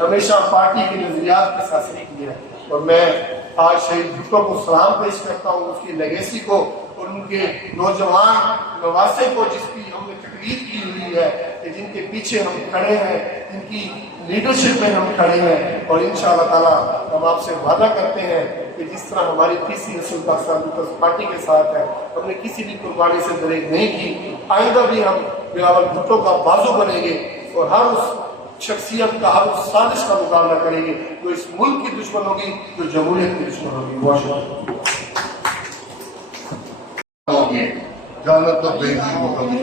ہمیشہ پارٹی کے نظریات کے ساتھ کیا اور میں آج شہید بھٹو کو سلام پیش کرتا ہوں، اس کی لیگیسی کو اور ان کے نوجوان نواسے کو جس کی ہم نے تقریر کی ہوئی ہے کہ جن کے پیچھے ہم کھڑے ہیں، جن کی لیڈرشپ میں ہم کھڑے ہیں، اور انشاءاللہ تعالی ہم آپ سے وعدہ کرتے ہیں کہ جس طرح ہماری پیسی رسول پاکستان پیپلز پارٹی کے ساتھ ہے، ہم نے کسی بھی قربانی سے دریغ نہیں کی، آئندہ بھی ہم بلاول بھٹو کا بازو بنیں گے اور ہر اس شخصیت کا، ہر اس سازش کا مقابلہ کریں گے جو اس ملک کی دشمن ہوگی، جو جمہوریت کی دشمن ہوگی۔ بہت شکریہ۔ جانا تو بے ہی مکمل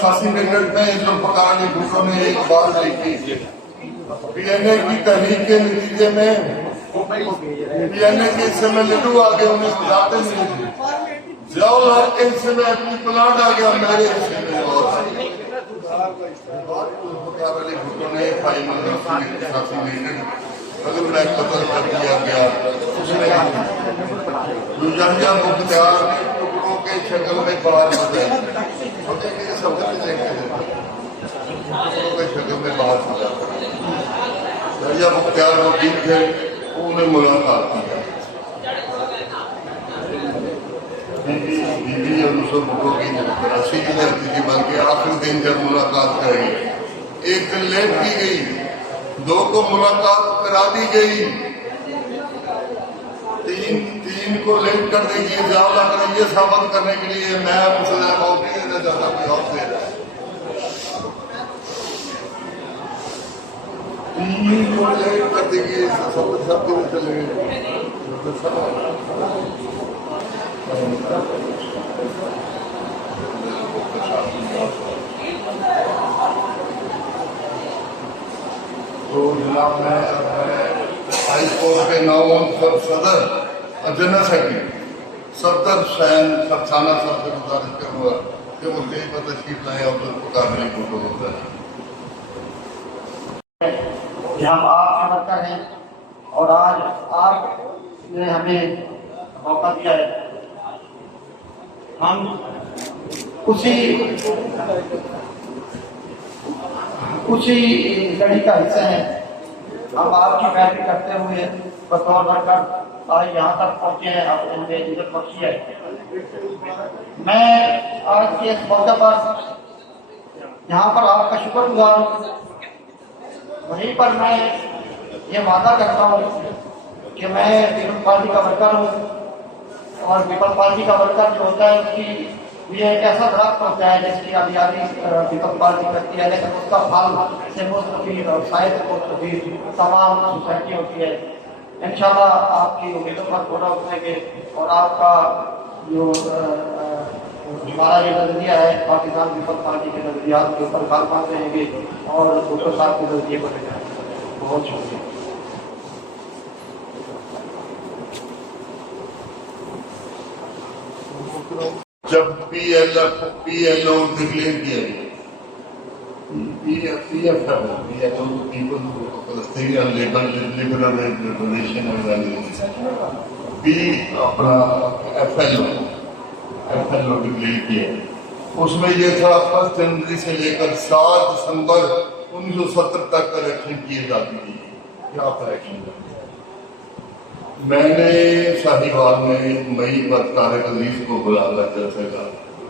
ساسی نگرٹ میں ذوالفقار بھٹو نے ایک بات لکھی، پی این اے کی تحریک کے نتیجے میں پی این اے کے حصے میں لڈو آ گئے، انہیں وزارتیں ملی تھی، ضیاء الحق کے حصے میں اپنی پلانٹ آ گیا، میرے حصے میں اور ذوالفقار علی بھٹو نے ساسی نگرٹ اگر میں قتل کر دیا گیا، اس میں جو یحییٰ مختار ٹکڑوں کے شکل میں باہر آ جائے، یہ سب دیکھتے ہیں ٹکڑوں کے شکل میں باہر آ جائے۔ یحییٰ مختار وہ دن تھے، انہیں ملاقات کی بی بی یونس بھٹو کی رسی کی جاتی تھی، بلکہ آخری دن جب ملاقات کریں ایک دن لیٹ کی گئی، دو کو ملاقات کرا دی گئی، تین کو لیٹ کر دیں گے، زیادہ کریں یہ ثابت کرنے کے لیے میں مسئلہ موت نہیں دینا چاہتا، کوئی اور دے رہا ہے، تین کو لیٹ کر دیں گے، سب کے چلے گئے۔ تو جناب میں ہائی کورٹ کے نامنتخب صدر جنرل سیکرٹری صفدر حسین فرسانہ صاحب سے گزارش کروں گا کہ وہ اسٹیج پر تشریف لائیں اور ذوالفقار علی بھٹو ہوتا ہے کہ ہم آپ کے ورکر ہیں اور آج آپ نے ہمیں موقع دیا ہے، ہم اسی لڑی کا حصہ ہیں، ہم آپ کی پیروی کرتے ہوئے بطور ورکر آج یہاں تک پہنچے ہیں، آپ نے ہمیں عزت بخشی ہے۔ میں آج کے اس موقع پر یہاں پر آپ کا شکر گزار ہوں، وہیں پر میں یہ وعدہ کرتا ہوں کہ میں پیپلز پارٹی کا ورکر ہوں، اور پیپلز پارٹی کا ورکر جو ہوتا ہے اس کی یہ ایک ایسا درخت ہوتا ہے جس کی ابیاری پیپلز پارٹی کرتی ہے، لیکن اس کا پھل سے مستفید اور شاید مستفید تمام سوسائٹی ہوتی ہے۔ انشاءاللہ آپ کی امیدوں پر پورا اتریں گے اور آپ کا جو ہمارا یہ نظریہ ہے پاکستان پیپلز پارٹی کے نظریات کے اوپر کاربند رہیں گے اور بھٹو صاحب کے نظریے پر رہیں گے۔ بہت شکریہ۔ جب پی ایل او ڈکلیئر کیا گیا، پی ایف ہے وہ پی ایل او فلسطینین لبرل ریبلیشن پی اپنا ایف ایل او ڈکلیئر کیا، اس میں یہ تھا 1 جنوری سے لے کر 7 دسمبر 1970 تک الیکشن کیے جاتی تھی۔ کیا الیکشن میں نے شاہیوال میں مئی پر طارق عزیز کو بلایا جلسے کا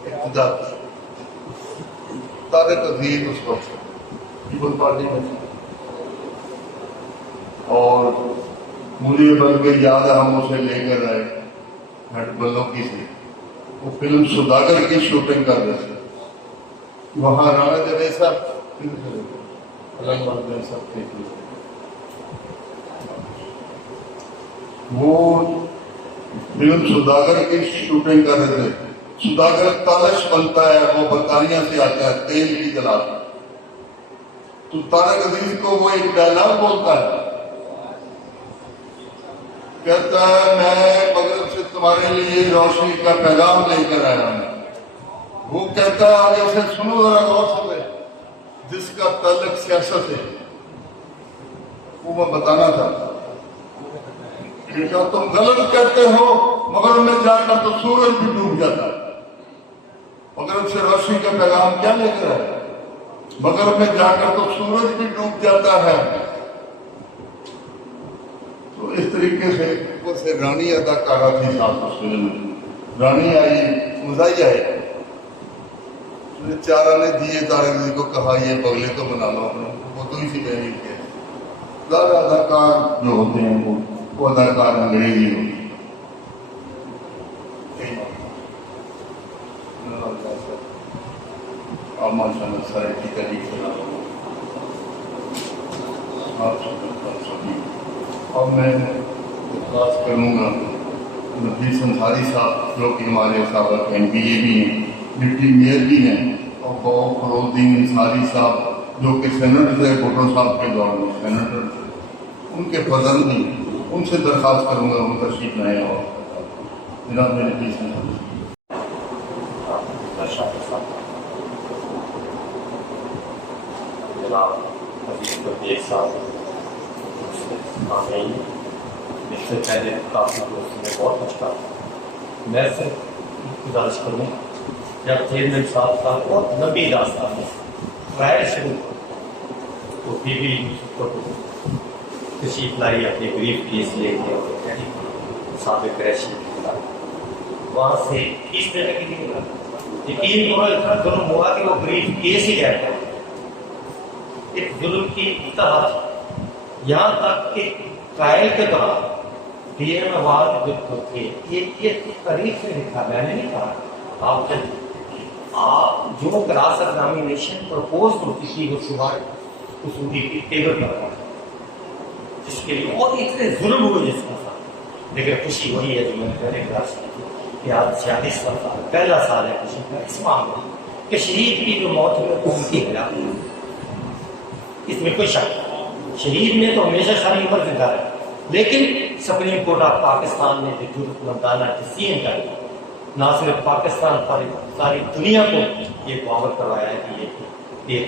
ابتدا، طارق عزیز اس وقت پیپلز پارٹی میں تھے، اور مجھے بلکہ یاد ہے ہم اسے لے کر آئے ہیڈ بلوں کی سے، وہ فلم سوداگر کی شوٹنگ کر رہے تھے، وہاں رانا جاوید صاحب سب تھے، وہ فلم سوداگر کی شوٹنگ کر رہے تھے۔ سوداگر تالش بنتا ہے، وہ برطانیہ سے آتا ہے تیل کی تلاش میں، تو طارق عزیز کو وہ ایک ڈائلاگ بولتا ہے، کہتا ہے میں مغرب سے تمہارے لیے روشنی کا پیغام لے کر آیا ہوں۔ وہ کہتا ہے آگے سے سنو ذرا غور سے، جس کا تعلق سیاست ہے وہ میں بتانا چاہتا ہوں۔ تم غلط کہتے ہو، مگر میں جا کر تو سورج بھی ڈوب جاتا ہے۔ मगरब से रोशनी का पैगाम क्या लेकर आए? मगरब में जाकर तो सूरज भी डूब जाता है। तो इस तरीके से ऊपर से रानी अदाकारा थी साथ में, रानी आई, मजाई आए, चारा ने दिए तारे ने को कहा ये बगले तो बना लो अपने, वो तो इसी बहनी के ज्यादा अदाकार जो होते हैं वो अदाकार अंग्रेजी होते हैं। आप माशाल्लाह सारे की तरीके से और मैं खास करूँगा नबी अंसारी साहब जो कि हमारे साहब MBA भी हैं, डिप्टी मेयर भी हैं, और फरोद्दीन अंसारी साहब जो कि सेनेटर थे भुट्टो साहब के दौर में सेनेटर थे, उनके फजल भी, उनसे दरख्वास्त करूँगा उन तशरीफ लाएँ और जनाब मेरे बीच में इससे पहले काफ़ी दोस्तों ने बहुत कुछ कहा। मैं सिर्फ गुजारिश करूँ, जब चेयरमैन साहब का बहुत लंबी रास्ता में ट्रायल शुरू तो बीबी तशरीफ लाई अपने ब्रीफ केस लेके और साबिक रैशी वहाँ से इस तरह की यकीन करो इतना जुल्म हुआ कि वो ब्रीफ केस ही गया था। एक जुल्म की तहत यहाँ तक कि ट्रायल के दौरान DM अवार्ड जो थे ये तारीख से लिखा, मैंने नहीं कहा। आप जो विरासत नॉमिनेशन प्रपोज होती थी वो शुमार उसूली की टेबल पर जिसके लिए और इतने जुल्म हुए जिसका साथ, लेकिन खुशी वही है जो मैंने पहले क्लास की कि आज 46 साल पहला साल है खुशी का इस मामले कि शहीद की जो मौत हुई वो उनकी हिलाकी, इसमें कोई शक नहीं। शहीद ने तो हमेशा सारी उम्र जिंदा रहा, लेकिन सुप्रीम कोर्ट ऑफ पाकिस्तान ने जो जुर्माना तस्लीम कर ना सिर्फ पाकिस्तान पर सारी दुनिया को ये बावर करवाया है कि ये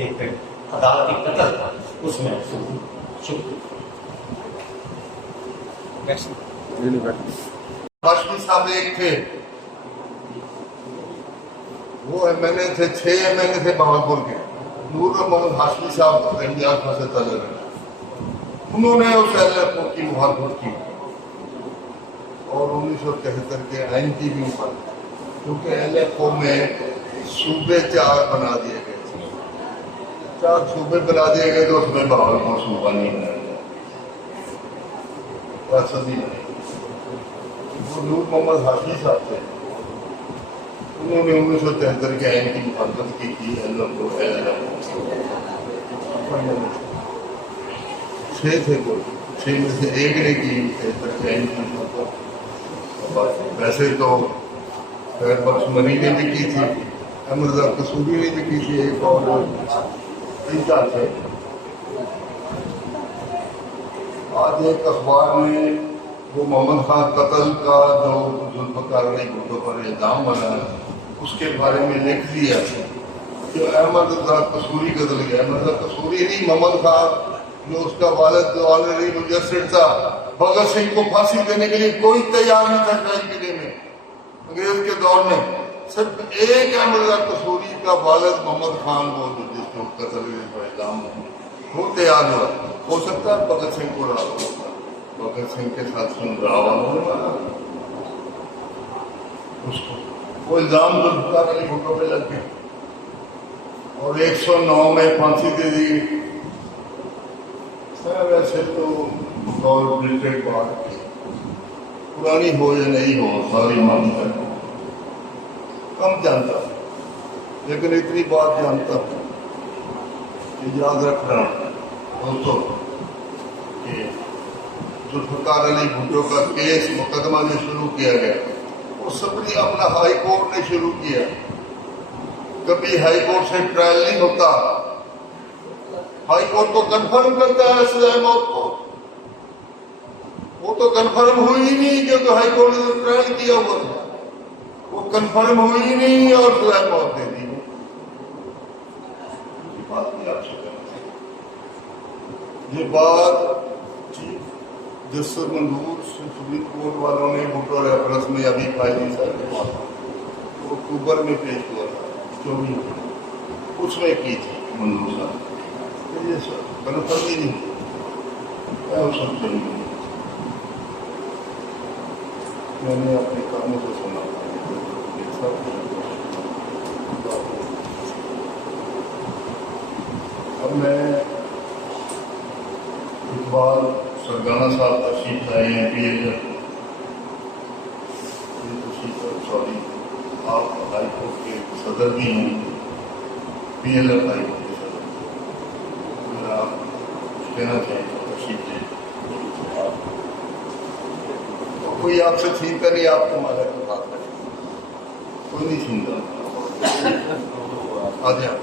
एक अदालती कत्ल था, उसमें शुक्र। हाशमी साहब एक थे, वो MLA थे, 6 MLA थे बहावलपुर के, नूर मोहम्मद हाशमी साहब इंडिया से तले रहे, उन्होंने उस LFO की मुखालफत की और 1973 के आइन की भी मुखालफत, क्योंकि LFO में सूबे 4 बना दिए गए थे, 4 सूबे बना दिए गए, तो उसमें बहावलपुर सूबा नहीं बनाया गया। वो नूर मोहम्मद हाशमी साहब थे, उन्होंने 1973 के आइन की मुखालफत की थी। 6 थे वो, 6 में से एक ने की 73 के आइन की मुखालफत। वैसे तो खैर बख्श मनी ने भी की थी, अहमद रजा कसूरी ने भी की थी, एक और 3-4 थे। आज एक अखबार में वो मोहम्मद खान कत्ल का जो जुल्फकार अली भुट्टो पर इल्जाम बना है उसके बारे में लिख दिया कि अहमद रजा कसूरी कत्ल गया। अहमद रजा कसूरी नहीं, मोहम्मद खान जो उसका वालिद जो ऑनरी मुजस्सिर था, भगत सिंह को फांसी देने के लिए कोई तैयार नहीं था ट्राई किले में अंग्रेज के दौर में। सिर्फ एक अहमद रजा कसूरी का वालिद मोहम्मद खान को जिसको कत्ल का इल्जाम वो तैयार हुआ। हो सकता है भगत सिंह को भगत सिंह के साथ सुनरावा होने वाला उसको वो इल्जाम जुल्फकार अली भुट्टो पे लग गए और 109 में फांसी दे दी। वैसे तो गौर रिलेटेड बात पुरानी हो या नहीं हो सारी मानता है, कम जानता लेकिन इतनी बात जानता हूँ कि याद रखना दोस्तों कि जुल्फकार अली भुट्टो का केस मुकदमा जो शुरू किया गया वो सबने अपना हाई कोर्ट ने शुरू किया। कभी हाई कोर्ट से ट्रायल नहीं होता, हाई कोर्ट तो कंफर्म करता है सजा मौत को, वो तो कंफर्म हुई ही नहीं क्योंकि हाई कोर्ट ने तो ट्रायल किया हुआ था, वो कंफर्म हुई ही नहीं और सजा मौत दे दी। बात नहीं आप ये बात जिस मंजूर सुप्रीम कोर्ट वालों ने भुट्टो रेफरेंस में अभी फाइल वो अक्टूबर में पेश हुआ था 24 उसमें की थी मंजूर साहब। ये गलत ही नहीं मैं उस वक्त नहीं, मैंने अपने कानों से सुना। अब मैं इकबाल सरगाना साहब तशरीफ लाए हैं PLF, सॉरी आप हाई कोर्ट के सदर भी हैं, PLF हाई कोर्ट के सदर। अगर आप कुछ कहना चाहें तो तशरीफ लें। तो कोई आपसे छीनता नहीं, आप तुम्हारा तो बात करें, कोई नहीं छीनता। आ जाए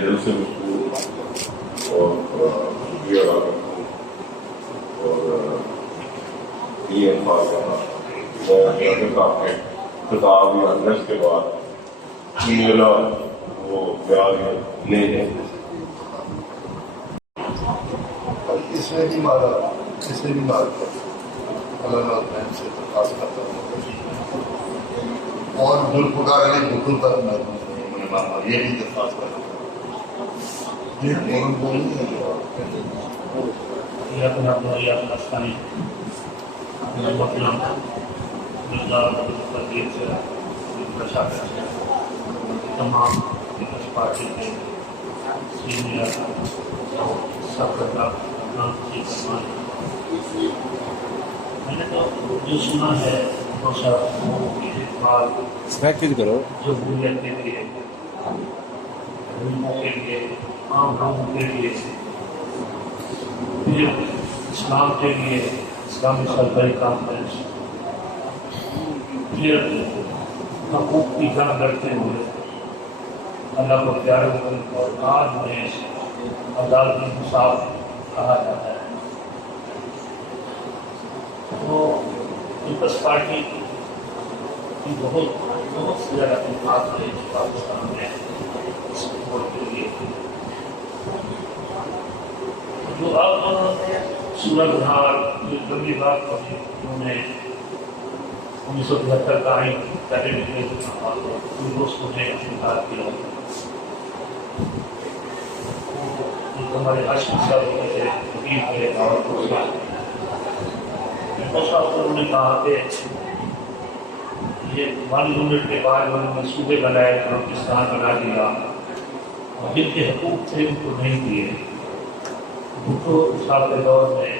दिल से मशहूर और शुक्रिया अदा करता हूँ। और ये अल्फाज आपने खिताब या अदरस के बाद मेरा वो बयान नहीं है। इसमें भी मारा, इसे भी मारा अल्लाह बहन से दरखास्त करता हूँ और जुल्फ़कार अली भुट्टो तक मैं मामा ये भी दरखास्त करता हूँ। ये कौन बोलेंगे तमाम पार्टी के सीनियर मैंने तो जो सुना है करो जो बुनियाद के लिए आम लोगों के लिए फिर इस्लाम के लिए इस्लामी सरकारी कॉन्फ्रेंस, फिर हकूक की जंग लड़ते हुए अल्लाह को प्यारे हुए और आज में अदालत इंसाफ कहा जाता है। तो पीपल्स पार्टी की बहुत से ज़्यादा बात है पाकिस्तान में सपोर्ट के लिए। जो अब सूरत हाल जो लंबी बात कही उन्होंने 1975 का आइन पहले दोस्तों ने स्वीकार किया। हमारे हाशिम साहब होते थे और उन्होंने कहा कि ये 1 यूनिट के बाद उन्होंने सूबे बनाए, पाकिस्तान बना दिया और जिनके हकूक थे उनको नहीं दिए। भुट्टो साहब के दौर में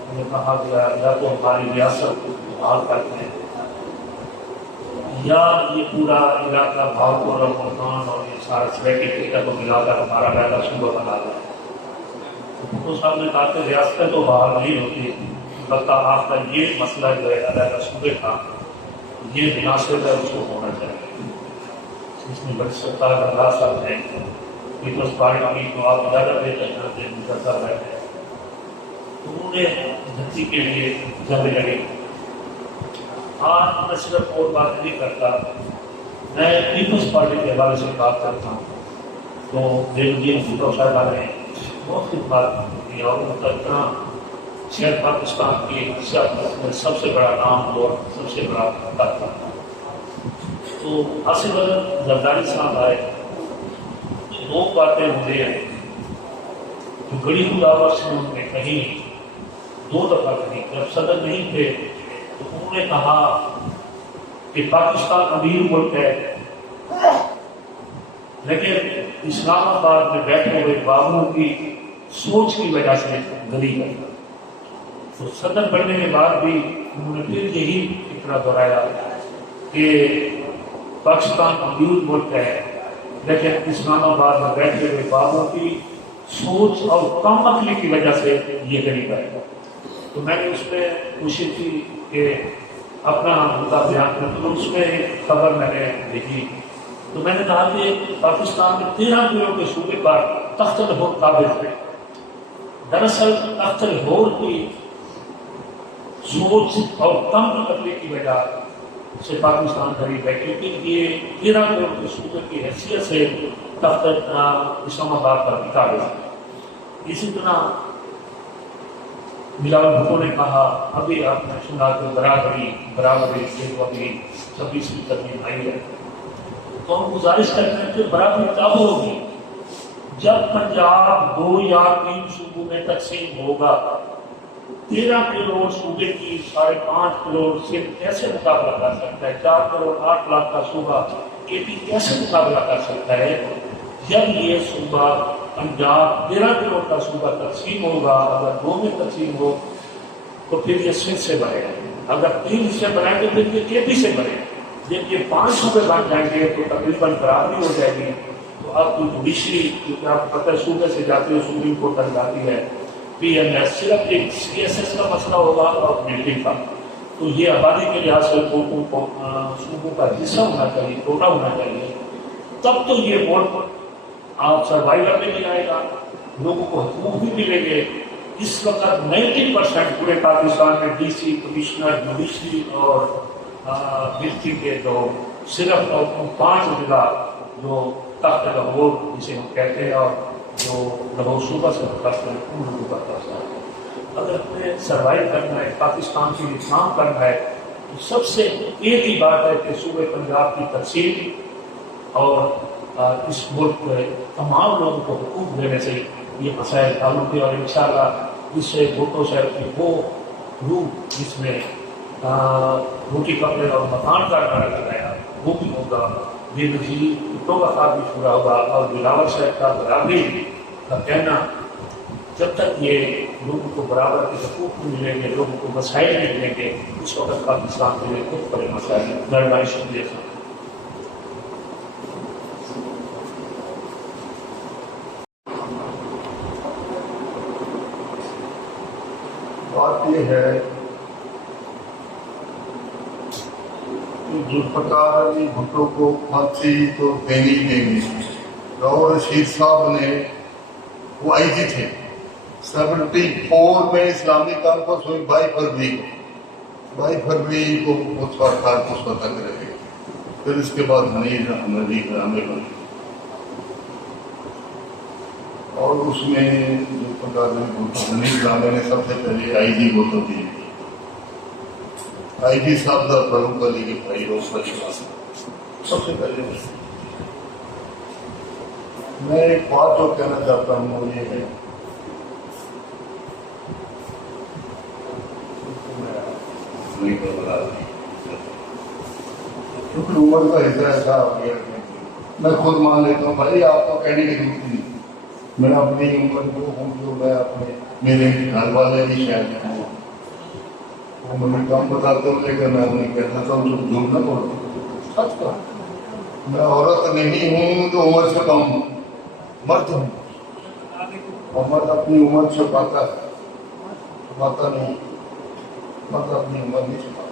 उन्होंने कहा गया या तो हमारी रियासत बहाल करते हैं या ये पूरा इलाका भावपुर और मुल्तान और ये सारा स्वेटिक एरिया को मिलाकर हमारा पहला सूबा बना दिया। भुट्टो साहब ने कहा कि रियासतें तो बहाल नहीं होती, बल्कि आपका ये मसला जो है अलग सूबे का ये मुनासिब है, उसको होना चाहिए। इसमें बड़ी सत्ता अल्लाह साहब है पीपल्स पार्टी को आप इजाजत देते हैं तो उन्होंने धरती के लिए जंग लड़ी। आज मैं सिर्फ और बात नहीं करता, मैं पीपल्स पार्टी के हवाले से बात करता हूँ। तो देवजीत भुट्टो साहब ने बहुत ही बात की और उनका इतना शेर पाकिस्तान की सबसे बड़ा नाम और सबसे बड़ा पद था। तो आसिफ जरदारी साहब आए, दो बातें मुझे जो गड़ी हुई आवाज से उन्होंने कही, 2 दफा कही। जब सदर नहीं थे तो उन्होंने कहा कि पाकिस्तान अमीर मुल्क है, लेकिन इस्लामाबाद में बैठे हुए बाबुओं की सोच की वजह से गरीब है। तो सदर बनने के बाद भी उन्होंने फिर यही फिक्रा दोहराया कि पाकिस्तान अमीर मुल्क है, लेकिन इस्लामाबाद में बैठे हुए बाबुओं की सोच और कम अकली की वजह से ये गरीब है। तो मैंने उसमें कोशिश की कि अपना मुद्दा बयान करूं। तो उसमें एक खबर मैंने देखी, तो मैंने कहा कि पाकिस्तान में 13 पीरों के सूबे पर तख्त लाहौर काबिज थे। दरअसल तख्त लाहौर की सोच और कम अकली की वजह से पाकिस्तान गरीब है, क्योंकि ये 13 पीरों के सूबे की हैसियत से तख्त इस्लामाबाद पर काबिज है। इसी तरह बिलावल भुट्टो ने कहा, अभी आपने सुना कि बराबरी सभी से तरमीम आई है। तो हम गुजारिश करते हैं कि बराबरी तब होगी जब पंजाब 2 या 3 सूबों में तकसीम होगा। 13 करोड़ सूबे की 5.5 करोड़ सिर्फ कैसे मुकाबला कर सकता है? 4 करोड़ 8 लाख का सूबा एपी कैसे मुकाबला कर सकता है? जब ये सूबा पंजाब 13 करोड़ का सूबा तकसीम होगा, अगर 2 में तकसीम हो तो फिर ये सिंध से बनेगा, अगर 3 से बनाएंगे तो ये केपी से बनेगा। जब ये 5 सूबे बन जाएंगे तो तकरीबन बराबरी हो जाएगी। तो आपकी जुडिशरी, क्योंकि आपको पता है सूबे से जाती है सुप्रीम कोर्ट तक जाती है, PMS सिर्फ एक CSS का मसला होगा और मिलिट्री का। तो ये आबादी के लिहाज से कोर्टों को सूबों का हिस्सा होना चाहिए, कोटा होना चाहिए, तब तो ये वोट आप सर्वाइवल में नहीं आएगा, लोगों को हकूक भी मिलेंगे। इस वक्त 90% पूरे पाकिस्तान में DC कमिश्नर, जुडिशरी और मिलिट्री के जो सिर्फ 5 जिला जो तख्त लाहौर जिसे हम कहते हैं और जो लाहौर सूबा से करते हैं, उन लोगों का फैसला है। अगर हमें सर्वाइव करना है, पाकिस्तान के लिए काम करना है, तो सबसे एक ही बात है कि सूबे पंजाब की तकसीम और इस मुल्क में तमाम लोगों को हुकूक देने से ये मसाइल हल होंगे। और इंशाअल्लाह इससे भुट्टो साहब की वो रूह जिसमें रोटी कपड़े और मकान का नारा लगाया वो भी होगा, बेनजीर भुट्टो का साथ भी पूरा होगा। और बिलावल साहब का बराबरी का कहना, जब तक ये लोगों को बराबर के हकूक मिलेंगे, लोगों को मसाइल मिलेंगे, उस वक्त पाकिस्तान के लिए खुद बड़े मसाइल लड़ाई शुरू जैसा। बात ये है कि जुल्फ़िकार अली भुट्टो को फांसी तो देनी देनी। राव रशीद साहब ने, वो IG थे, 74 में इस्लामी कॉन्फ्रेंस हुई 22 फरवरी को उसका तक रहे। फिर इसके बाद और उसमें हनीफ रामे ने सबसे पहले IG को तो दी। IG साहब का फारूक अली के भाई सबसे पहले। मैं एक बात जो कहना चाहता हूँ वो ये है, क्योंकि उम्र का हिस्सा ऐसा हो गया, मैं खुद मान लेता हूँ भाई, आपको कहने की जरूरत नहीं। मैं अपनी उम्र को हूँ जो मैं अपने मेरे घर वाले भी शायद हूँ, वो मुझे कम बताते हूँ, लेकिन मैं उन्हें कहता था जो झूठ न बोलते सच का। मैं औरत नहीं हूँ जो उम्र से कम हूँ, मर्द हूँ, और मर्द अपनी उम्र छुपाता है, छुपाता नहीं, मर्द अपनी उम्र नहीं छुपाता।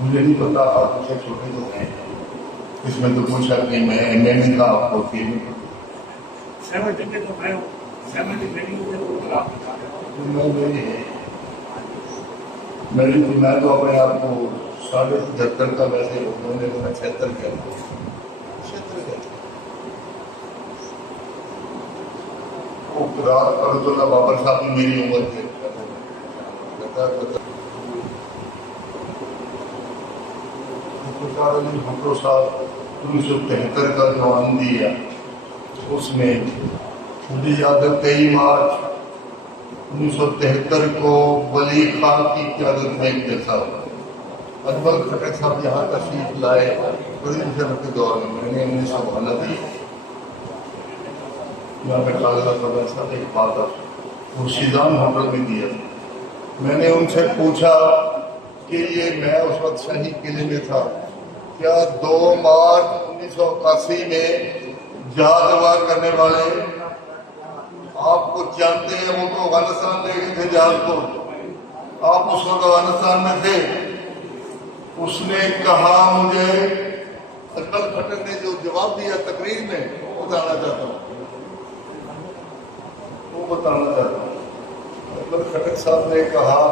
मुझे नहीं पता आप मुझसे छोटे तो हैं, इसमें तो कुछ शक नहीं। मैंने कहा आपको फिर मैं तो अपने आप को 75.5 का वैसे उन्होंने तो मैं 76 किया, 76 रात फरुल्ला बाबर साहब भी मेरी उम्र थे। अली भुट्टो साहब 1973 का जो आंधी है उसमें मुझे याद है 23 मार्च 1973 को वली खान की क़यादत में एक जलसा हुआ। अजमल खटक साहब यहाँ तशरीफ लाए वजीर के दौर में, मैंने उन्हें संभाला दी। यहाँ पे साहब एक बात मुर्शिदान होटल में दिया। मैंने उनसे पूछा कि ये मैं उस वक्त शाही किले में था, क्या 2 मार्च 1981 में जहाज करने वाले आपको जानते हैं? वो तो अफगानिस्तान ले गए थे जहाज को, आप उस वक्त अफगानिस्तान में थे। उसने कहा, मुझे अजमल खटक ने जो जवाब दिया तकरीर में वो बताना चाहता हूँ, अजमल खटक साहब ने कहा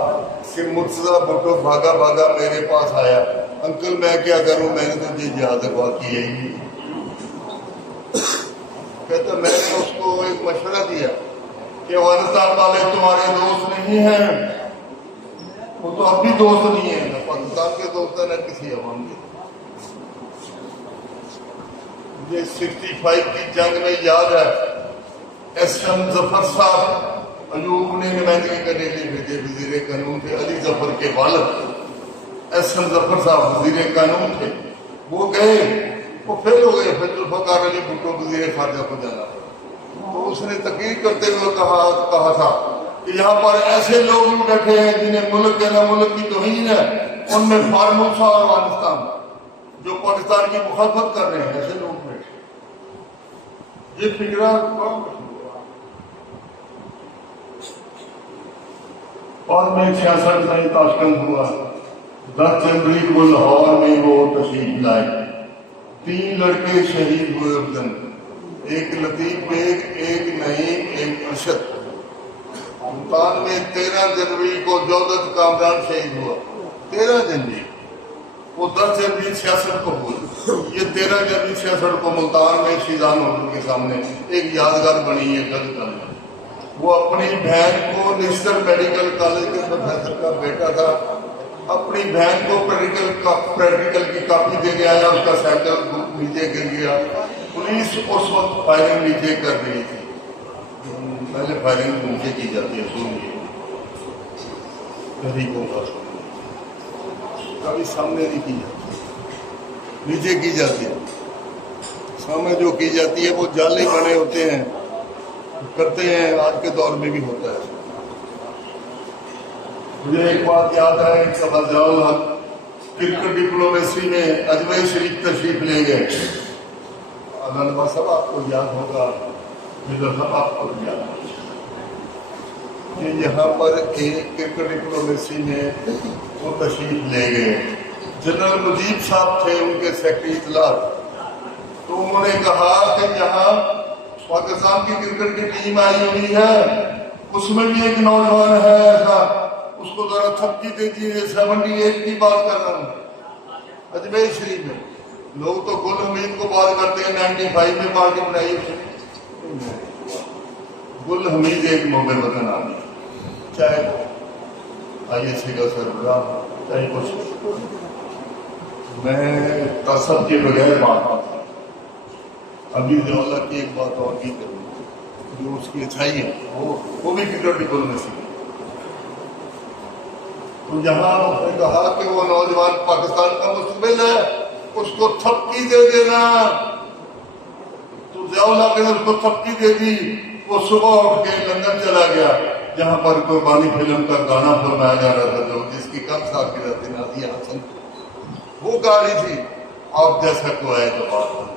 कि मुर्तजा भुट्टो भागा भागा मेरे पास आया, अंकल मैं क्या करूं, मैंने तो जी जहाज अगवा की है। कहता मैंने उसको एक मशवरा दिया, کہ افغانستان والے تمہارے دوست نہیں ہیں، وہ تو اب بھی دوست نہیں ہے، نہ پاکستان کے دوست ہیں نہ کسی عوام کے۔ مجھے 65 کی جنگ میں یاد ہے ایس ایم ظفر صاحب ایوب نے نمائندگی کرنے کے لیے بھیجے، وزیر قانون تھے، علی ظفر کے والد ایس ایم ظفر صاحب وزیر قانون تھے، وہ گئے، وہ فیل ہو گئے، پھر ذوالفقار علی بھٹو وزیر خارجہ کو جانا تھا، تو اس نے تقریر کرتے ہوئے کہا تھا کہ یہاں پر ایسے لوگ بھی بیٹھے ہیں جنہیں ملک کے نہ ملک کی توہین ہے، ان میں فارموسا اور افغانستان جو پاکستان کی مخالفت کر رہے ہیں، ایسے لوگ بیٹھے۔ یہ فکرہ اور میں 66 میں تاشکند ہوا، 10 جنوری کو لاہور میں وہ تشریف لائے، 3 لڑکے شہید ہوئے اس دن، ایک لطیف بیگ، ایک نعیم، ایک ارشد۔ ملتان میں 13 جنوری کو جودت کامران شہید ہوا، 13 جنوری، وہ 10 جنوری 66 کو ہوئی، یہ 13 جنوری 66 کو ملتان میں شیزان ہوٹل کے سامنے ایک یادگار بنی ہے گل کالج۔ وہ اپنی بہن کو نیشنل میڈیکل کالج کے پروفیسر کا بیٹا تھا، اپنی بہن کو پریکٹیکل کی کاپی دینے آیا، اس کا سائیکل نیچے گر گیا، پولیس اس وقت فائرنگ نیچے کر رہی تھی، پہلے فائرنگ نیچے کی جاتی ہے، سنیے طریقوں کا، کبھی سامنے نہیں کی جاتی، نیچے کی جاتی ہے، سامنے جو کی جاتی ہے وہ جالے بنے ہوتے ہیں، کرتے ہیں، آج کے دور میں بھی ہوتا ہے۔ مجھے ایک بات یاد ہے، ضیاء الحق کرکٹ ڈپلومیسی میں اجمیر شریف تشریف لے گئے، علامہ صاحب آپ کو یاد ہوگا، مرزا صاحب آپ کو یاد ہوگا کہ یہاں پر ایک کرکٹ ڈپلومیسی میں وہ تشریف لے گئے، جنرل مجیب صاحب تھے ان کے سیکرٹری اطلاعات، تو انہوں نے کہا کہ یہاں پاکستان کی کرکٹ کی ٹیم آئی ہوئی ہے، اس میں بھی ایک نوجوان ہے ایسا، اس کو ذرا تھپکی دے دیجیے، 78 کی بات کر رہا ہوں، اجمیر شریف میں۔ لوگ تو گل حمید کو بات کرتے ہیں 95 میں پارٹی بنائی، گل حمید ایک محب وطن آدمی، چاہے آئی ایس سی کا سربراہ، چاہے کچھ، میں تعصب کے بغیر بات ابھی ضیاء اللہ کی ایک بات اور بھی کروں جو اس کی اچھائی ہے، وہ بھی کرکٹ ڈپلومیسی ہے۔ تو یہاں اس نے کہا کہ وہ نوجوان پاکستان کا مستقبل ہے، اس کو تھپکی دے دینا، تو ضیاء اللہ نے اس کو تھپکی دے دی، وہ صبح اٹھ کے لندن چلا گیا جہاں پر قربانی فلم کا گانا فرمایا جا رہا تھا، جو جس کی کم سالگرہ تھی، نازیہ حسن، وہ گا رہی تھی آپ جیسا کو آئے تو بات بن،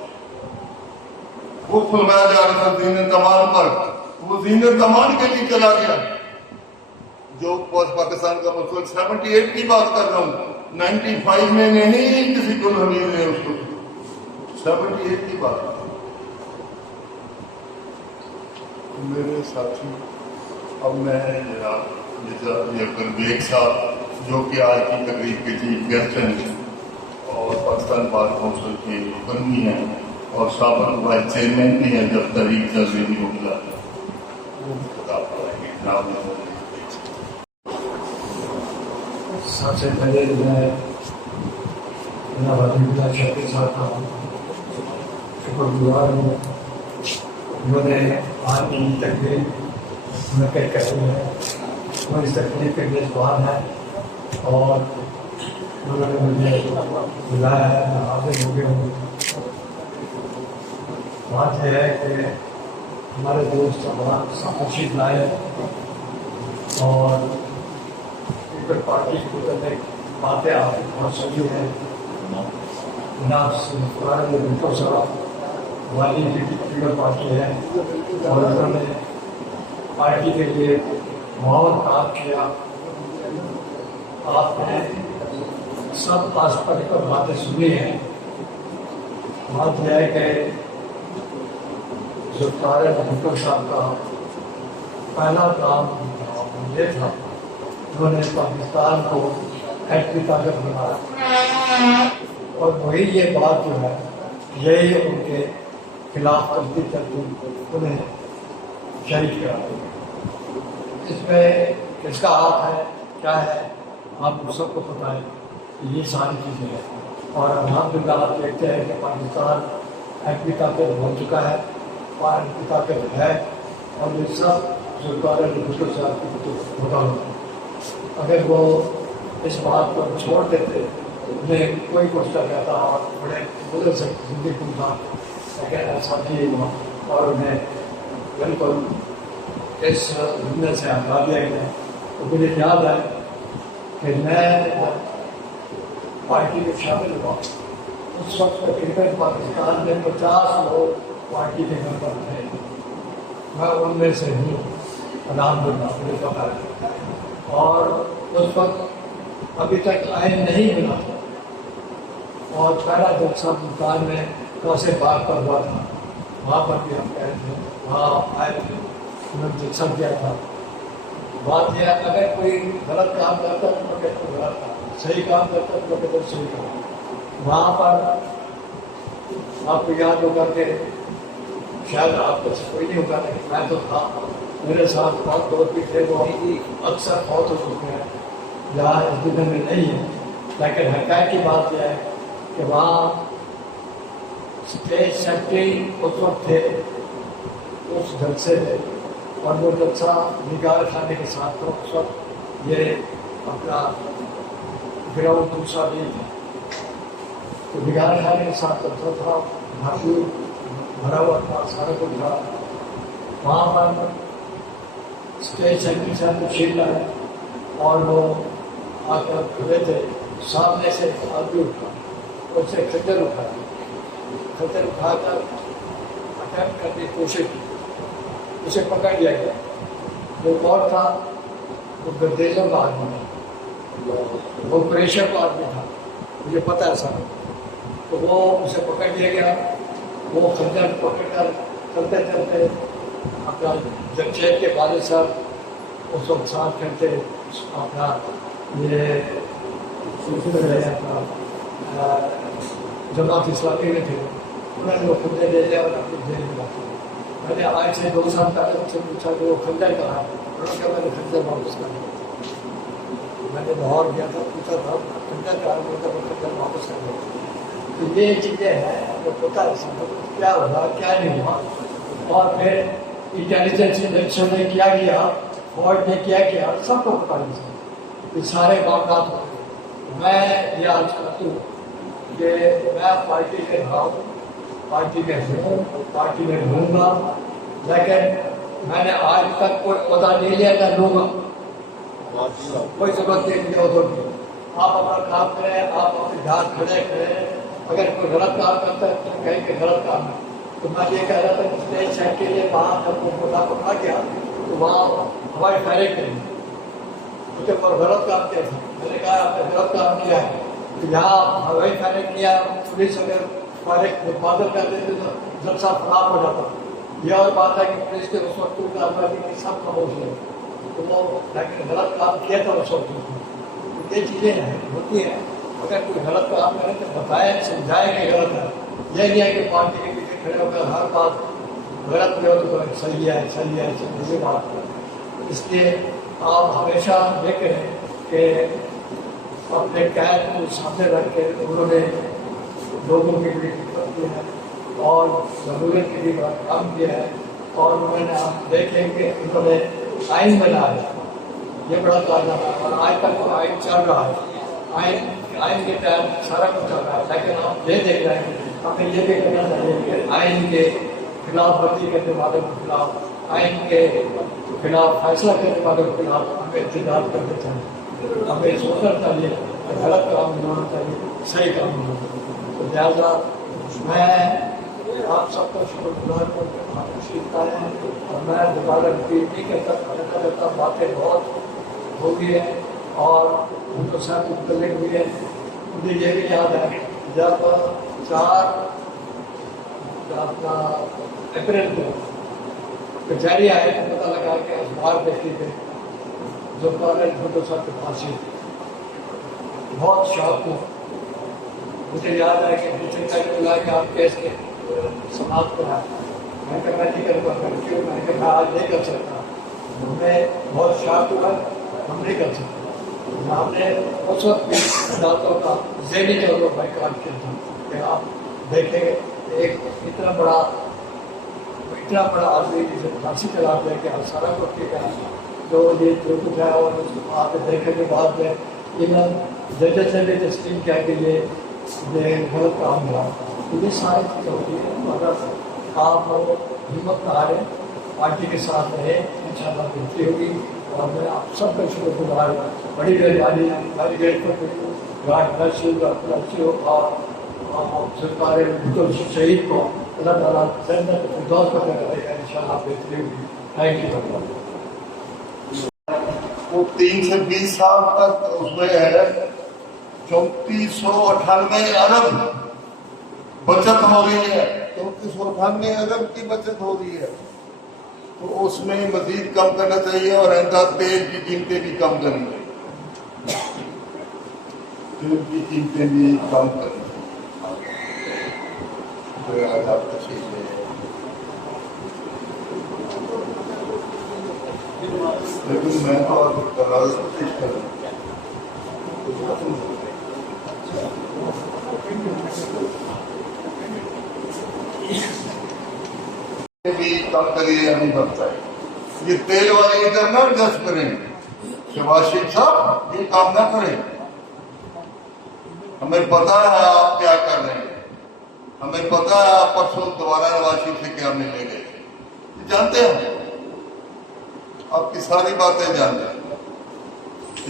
وہ فرمایا جا رہا تھا زینت امان پر، وہ زینت امان کے لیے چلا گیا، جو پاکستان کا مسئلہ 78 کی بات کر رہا ہوں، 95 میں نہیں کسی گل حمید نے اس کو، 78 کی بات۔ میرے ساتھی، اب میں جناب بیگ صاحب جو کہ آج کی تقریب کے چیف گیسٹ ہیں اور پاکستان بار کونسل کے رکن بھی ہیں اور سابق وائس چیئرمین بھی ہیں جب تحریک چل رہی تھی ہوگا، وہ خطاب کریں گے جناب۔ سب سے پہلے میں جناب عبداللہ شفیع صاحب کا شکر گزار ہوں، انہوں نے آج کی تقریب منعقد کرتے ہیں، وہ اس تقریب کے میزبان ہیں اور انہوں نے مجھے بلایا ہے، میں حاضر ہو گیا ہوں۔ بات یہ ہے کہ ہمارے دوست تشریف لائے اور کرکٹ پارٹی کے متعلق باتیں آپ کو بہت سنی ہیں، جناب سرفراز بھٹو صاحب والی کرکٹ پارٹی ہے اور انہوں نے پارٹی کے لیے بہت کام کیا، آپ نے سب پاسپورٹ پر باتیں سنی ہیں۔ بات یہ ہے کہ سرفراز بھٹو صاحب کا پہلا کام یہ تھا، انہوں نے پاکستان کو ایٹمی طاقت بنایا اور وہی یہ بات جو ہے یہی ان کے خلاف کرتی انہیں شریک کرا دی۔ اس میں کس کا ہاتھ ہے کیا ہے آپ کو سب کو پتہ ہے، یہ ساری چیزیں ہیں۔ اور الحمدللہ آپ دیکھتے ہیں کہ پاکستان ایٹمی طاقت بن چکا ہے، پانی کی طاقت ہے، اور یہ سب سرکار بھٹو صاحب کی بدولت ہے۔ اگر وہ اس بات کو چھوڑ دیتے انہیں کوئی کچھ نہ کہتا اور بڑے بدل سے زندگی گزار، لیکن ایسا نہیں ہوا اور انہیں بالکل اس دنیا سے ہٹا دیا گیا۔ تو مجھے یاد ہے کہ میں پارٹی میں شامل ہوا، اس وقت تقریباً پاکستان میں 50 لوگ پارٹی کے گھر پر تھے، میں ان میں سے ہوں الحمدللہ، مجھے پتا ہے۔ اور اس وقت ابھی تک آئین نہیں ملا تھا، اور پہلا جلسہ ملتان میں کوسے باغ پر ہوا تھا، وہاں پر بھی ہم گئے تھے، وہاں آئے تھے، انہوں نے جلسہ کیا تھا۔ بات یہ ہے اگر کوئی غلط کام کرتا ہے تو کہتے ہیں غلط کام، صحیح کام کرتا ہے تو کہتے ہیں صحیح کام۔ وہاں پر آپ کو یاد ہوگا کہ شاید آپ میں سے کوئی نہیں ہوگا، لیکن میں تو تھا، میرے ساتھ بہت دوست بھی تھے، وہ اکثر بہت ہو چکے ہیں، جہاں اس دنیا میں نہیں ہے، لیکن حقائق کی بات یہ ہے کہ وہاں اسٹیج سیکرٹری اس وقت تھے اس جلسے میں، اور وہ جلسہ نگار خانے کے ساتھ تھا اس وقت، یہ اپنا گراؤنڈ دوسرا بھی تھا، تو نگار خانے کے ساتھ جلسہ تھا، بھرپور بھرا ہوا تھا، سارا کچھ تھا۔ وہاں پر اسٹیج سیکرٹری صاحب تشریف لائے اور وہ آ کر کھڑے تھے، سامنے سے آدمی اٹھا، اس سے خنجر اٹھایا، خنجر اٹھا کر اٹیمپٹ کرنے کی کوشش کی، اسے پکڑ لیا گیا۔ وہ کون تھا؟ وہ گردیزوں کا آدمی تھا، وہ پریشر کا آدمی تھا، مجھے پتہ ہے سر۔ تو وہ اسے پکڑ لیا گیا، وہ خنجر پکڑ کر چلتے چلتے اپنا جمشید کے والد صاحب اس وقت ساتھ کرتے اپنا یہ سلسلے میں اپنا جماعت اسلامی میں تھے، انہوں نے وہ خنجر لے لیا اور اپنی جیل میں رکھ دیا۔ میں نے آج سے 2 سال پہلے ان سے پوچھا کہ وہ خنجر کہاں ہے، انہوں نے کہا میں نے خنجر واپس کر دیا۔ میں نے لاہور گیا تھا، پوچھا تھا خنجر کہاں ہے، وہ خنجر واپس کر دیا۔ تو یہ چیزیں ہیں جو پتہ ہے کیا ہوا کیا نہیں ہوا، اور پھر انٹیلیجنس ایجنسیوں نے کیا کیا، فوج نے کیا کیا، سب کو پتہ نہیں، یہ سارے معاملات ہو گئے۔ میں یہ عرض کرتا ہوں کہ میں پارٹی میں رہا ہوں، پارٹی میں ہوں، پارٹی میں رہوں گا، لیکن میں نے آج تک کوئی عہدہ نہیں لیا نہ لوں گا، کوئی ضرورت نہیں مجھے عہدوں کی۔ آپ اپنا کام کریں، آپ اپنے ہاتھ کھڑے کریں، اگر کوئی غلط کام کرتا ہے تو کہیں کہ غلط کام ہے۔ تو میں یہ کہہ رہا تھا کہ اسٹیج سیٹ کے لیے وہاں جب وہ خدا پکڑا گیا تو وہاں ہوائی فائرنگ کریں، مجھے پر غلط کام کیا تھا، میں نے کہا آپ نے غلط کام کیا ہے، تو یہاں ہوائی فائرنگ کیا، پولیس اگر فائرنگ متبادل کر دیتے تو جلسہ خراب ہو جاتا۔ یہ اور بات ہے کہ پولیس کے اس وقت کوئی کارروائی کی سب خاموش ہے، تو وہ لیکن غلط کام کیا تھا اس وقت۔ یہ چیزیں ہیں ہوتی ہیں، اگر کوئی غلط کام کرے تو بتائیں سمجھائیں کہ غلط ہے، یہ نہیں ہے کہ پارٹی کے پیچھے کھڑے ہو کر ہر بات غلط بھی ہو تو صحیح ہے صحیح ہے صحیح بات۔ اس لیے آپ ہمیشہ یہ کریں کہ اپنے قید کو سامنے رکھ کے انہوں نے لوگوں کے لیے خدمت کی ہے اور ضرورت کے لیے بڑا کام کیا ہے، اور انہوں نے آپ دیکھیں کہ انہوں نے آئین بنایا، یہ بڑا کارنامہ ہے، اور آج تک وہ آئین چل رہا ہے، آئین کے تحت سارا کچھ چل رہا ہے۔ لیکن آپ یہ دیکھ رہے ہیں ہمیں یہ بھی کرنا چاہیے کہ آئین کے خلاف ورزی کرنے والوں کے خلاف، آئین کے خلاف فیصلہ کرنے والوں کے خلاف ہمیں احتجاج کرنا چاہیے، ہمیں سوچنا چاہیے کہ غلط کام نہیں ہونا چاہیے، صحیح کام نہیں ہونا چاہیے۔ تو لہٰذا میں آپ سب کا شکر گزار ہوں کہ آپ تشریف لائے ہیں، اور میں دوبارہ رپیٹ نہیں کرتا، باتیں بہت ہو گئی ہیں اور ان کو ساتھ متعلق ہوئی ہے۔ مجھے یہ بھی یاد ہے جب 4 اپریل کو کچہری آئے تو پتہ لگا کہ اخبار دیکھتے تھے جو بھٹو صاحب کے پھانسی، بہت شوق ہوں۔ مجھے یاد ہے کہ ٹیچر کا بلا کہ آپ کیس کے سماعت کرائیں، میں کہا میں نہیں کروں گا، کیوں؟ میں نے کہا آج نہیں کر سکتا، हमें बहुत शार्प कर हम नहीं कर सकते। हमने उस वक्त भी अदालतों का ज़हनी तौर पर बाइकाट किया था कि आप देखेंगे एक इतना बड़ा आदमी जिसे फांसी चला दे के सारा कुछ के जो ये जो कुछ है और उसको आप देखने के बाद में इवन जजेस ने भी तस्लीम किया कि ये गलत काम हुआ। तो ये सारी चीज़ें होती है। अगर आप हिम्मत ना हारें, पार्टी के साथ रहे, इंशाअल्लाह बेहतरी होगी। और मैं आप सबका शुक्रगुजार बड़ी मेहरबानी हमारी गेट पर गार्ड नर्सी हो और सरकार शहीद को अल्लाह ताला जन्नत फिरदौस में करेगा इंशाअल्लाह बेहतरी होगी। Thank you very much. वो 3 से 20 साल तक उसमें है 3498 अरब बचत हो रही है। 3498 अरब की बचत हो रही है। तो उसमें मजीद कम करना चाहिए और आइंदा तेल की कीमतें भी कम करनी चाहिए। तेल की कीमतें भी कम करनी चाहिए। तो आज आप तशरीफ ले लेकिन मैं तो आपको करार कोशिश करूँ भी कम करिए नहीं बनता है। ये तेल वाले इधर ना एडजस्ट करेंगे। शहबाज शरीफ साहब ये काम ना करें। हमें पता है आप क्या कर रहे हैं। हमें पता है आप परसों दोबारा नवाज शरीफ से क्या मिलने गए थे। जानते हैं आपकी सारी बातें जानते हैं।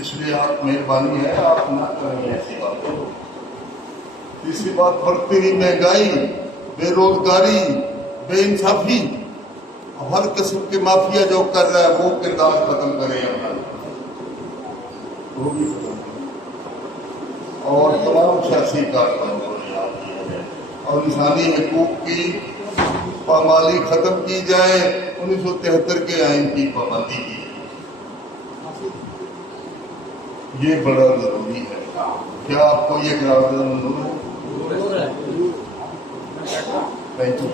इसलिए आप मेहरबानी है आप ना करेंगे ऐसी बातें। तीसरी बात बढ़ती हुई महंगाई, बेरोजगारी, बेइंसाफी, हर किस्म के माफिया जो कर रहा है वो किरदार खत्म करें अपना, वो भी खत्म करें। और तमाम सियासी कारकुनों को याद किया जाए और इंसानी हकूक की पामाली खत्म की जाए। 1973 के आइन की पाबंदी की जाए। ये बड़ा जरूरी है। क्या आपको ये करार मंजूर है? Thank you.